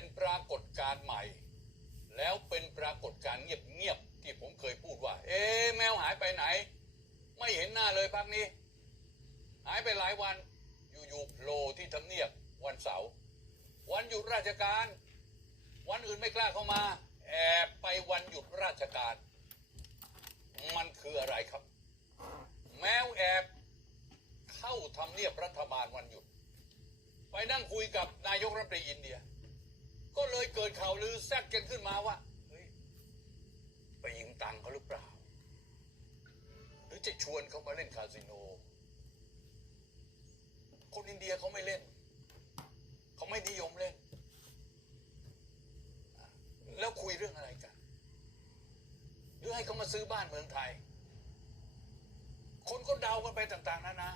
เป็นปรากฏการณ์ใหม่ แล้วเป็นปรากฏการณ์เงียบๆที่ผมเคยพูดว่า เอ๊แมวหายไปไหน ไม่เห็นหน้าเลยพักนี้ หายไปหลายวัน อยู่ๆโผล่ที่ทำเนียบวันเสาร์วันหยุดราชการ วันอื่นไม่กล้าเข้ามา แอบไปวันหยุดราชการ มันคืออะไรครับ แมวแอบเข้าทำเนียบรัฐบาลวันหยุด ไปนั่งคุยกับนายกรัฐมนตรีอินเดีย เลยเกิดข่าวลือแซดกันขึ้นมาว่าเฮ้ยไปยืมตังค์เขาหรือเปล่า หรือจะชวนเขามาเล่นคาสิโน คนอินเดียเขาไม่เล่น เขาไม่นิยมเล่น แล้วคุยเรื่องอะไรกัน หรือให้เขามาซื้อบ้านเมืองไทย คนก็เดากันไปต่าง ๆนานา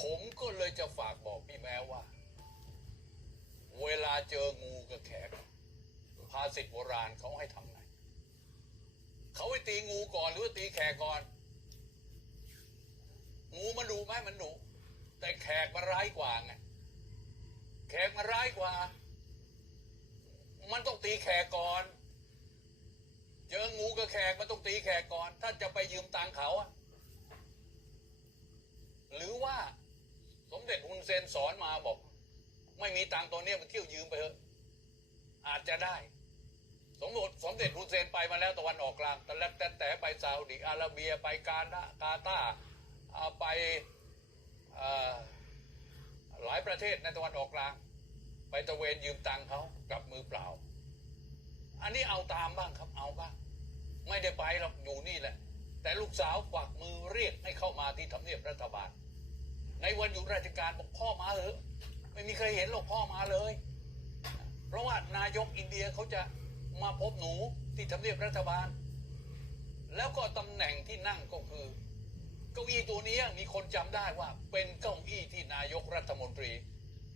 ผมก็เลยจะฝากบอกพี่แม้ว่า เจองูกับแขกภาษิตโบราณเขาให้ทำไงเขาให้ตีงูก่อนหรือตีแขกก่อน งูมันดุไหมมันดุแต่แขกมันร้ายกว่าไงแขกมันร้ายกว่า มันต้องตีแขกก่อนเจองูกับแขกมันต้องตีแขกก่อน ถ้าจะไปยืมตังเขาอะหรือว่าสมเด็จฮุนเซนสอนมาบอก ไม่มีตังค์ตัวเนี้ยมันเที่ยวยืมไปเถอะอาจจะได้ สมมติสมเด็จฮุนเซนไปมาแล้วตะวันออกกลางแต่ละแต่แต่ไปซาอุดิอาระเบียไปกาตากาตาร์เอาไปหลายประเทศในตะวันออกกลาง ไปตะเวนยืมตังค์เขากลับมือเปล่า อันนี้เอาตามบ้างครับเอาบ้างไม่ได้ไปหรอกอยู่นี่แหละ แต่ลูกสาวกวักมือเรียกให้เข้ามาที่ทำเนียบรัฐบาล ในวันหยุดราชการบอกพ่อมาเถอะ ไม่มีใครเห็นหรอกพ่อมาเลย เพราะว่านายกอินเดียเขาจะมาพบหนูที่ทำเนียบรัฐบาล แล้วก็ตำแหน่งที่นั่งก็คือ เก้าอี้ตัวนี้มีคนจำได้ว่า เป็นเก้าอี้ที่นายกรัฐมนตรี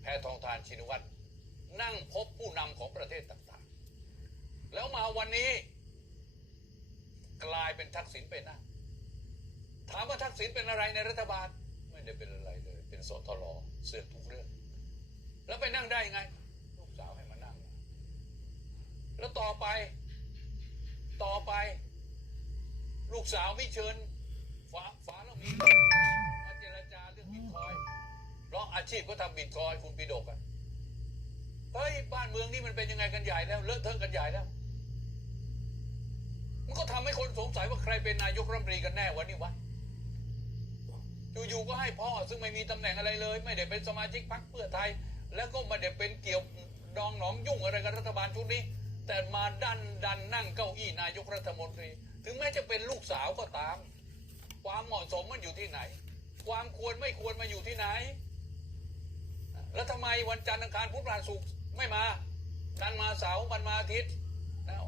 แพทองทานชินวัตรนั่งพบผู้นำของประเทศต่างๆ แล้วมาวันนี้ กลายเป็นทักษิณไปนั่งถามว่าทักษิณเป็นอะไรในรัฐบาล ไม่ได้เป็นอะไรเลย เป็นสทรเสื่อกทุกเรื่อง แล้วไปนั่งได้ยังไง ลูกสาวให้มานั่ง แล้วต่อไป ต่อไป ลูกสาวไม่เชิญฝาฝาแล้วมีมาเจรจาเรื่องบิตคอยเพราะอาชีพก็ทำบิตคอยคุณปีดกอะเฮ้ยบ้านเมืองนี่มันเป็นยังไงกันใหญ่แล้วเลอะเทอะกันใหญ่แล้วมันก็ทำให้คนสงสัยว่าใครเป็นนายกรัฐมนตรีกันแน่วันนี้วะอยู่ๆก็ให้พ่อซึ่งไม่มีตำแหน่งอะไรเลย ไม่ได้เป็นสมาชิกพรรคเพื่อไทย แล้วก็ไม่ได้เป็นเกี่ยวดองหนองยุ่งอะไรกับรัฐบาลชุดนี้ แต่มาดันดันนั่งเก้าอี้นายกรัฐมนตรี ถึงแม้จะเป็นลูกสาวก็ตาม ความเหมาะสมมันอยู่ที่ไหน ความควรไม่ควรมาอยู่ที่ไหน แล้วทำไมวันจันทร์อังคารพุธพฤหัสศุกร์ไม่มาดันมาเสาร์มันมาอาทิตย์แล้ว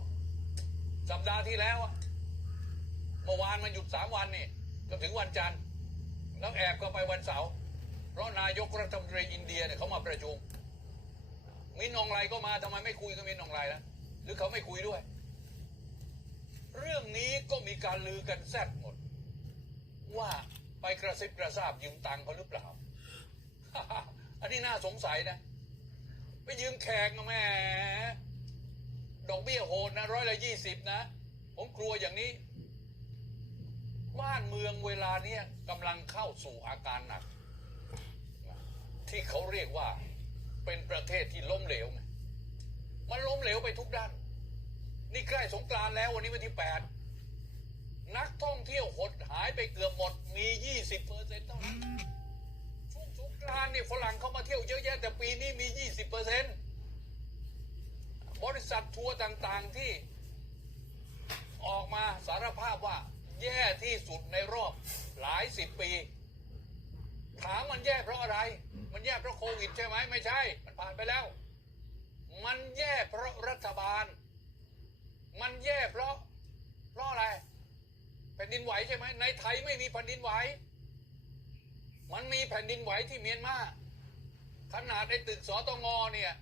สัปดาห์ที่แล้วเมื่อวานมันหยุดสามวันนี่ก็ถึงวันจันทร์แล้วแอบก็ไปวันเสาร์ เพราะนายกรัฐมนตรีอินเดียเนี่ยเขามาประชุมมินอองไลก็มาทำไมไม่คุยกับมินอองไลล่ะหรือเขาไม่คุยด้วย เรื่องนี้ก็มีการลือกันแซดหมด ว่าไปกระซิบกระซาบยืมตังค์เขาหรือเปล่า อันนี้น่าสงสัยนะ ไปยืมแขกนะแม่ดอกเบี้ยโหดนะร้อยละยี่สิบนะ ผมกลัวอย่างนี้ บ้านเมืองเวลาเนี้ยกำลังเข้าสู่อาการหนัก ที่เขาเรียกว่าเป็นประเทศที่ล้มเหลวไงมันล้มเหลวไปทุกด้าน นี่ใกล้สงกรานต์แล้ววันนี้วันที่แปดนักท่องเที่ยวหดหายไปเกือบหมดมียี่สิบเปอร์เซ็นต์เท่านั้นช่วงสงกรานต์นี่ฝรั่งเข้ามาเที่ยวเยอะแยะแต่ปีนี้มียี่สิบเปอร์เซ็นต์บริษัททัวร์ต่างๆที่ออกมาสารภาพว่าแย่ที่สุดในรอบหลายสิบปี ถามมันแย่เพราะอะไร มันแย่เพราะโควิดใช่ไหมไม่ใช่ มันผ่านไปแล้ว มันแย่เพราะรัฐบาล มันแย่เพราะ เพราะอะไรแผ่นดินไหวใช่ไหมในไทยไม่มีแผ่นดินไหว มันมีแผ่นดินไหวที่เมียนมาขนาดไอ้ตึกสตงเนี่ย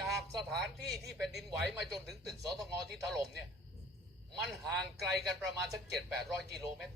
จากสถานที่ที่แผ่นดินไหวมาจนถึงตึกสตงที่ถล่มเนี่ย มันห่างไกลกันประมาณสักเจ็ดแปดร้อยกิโลเมตร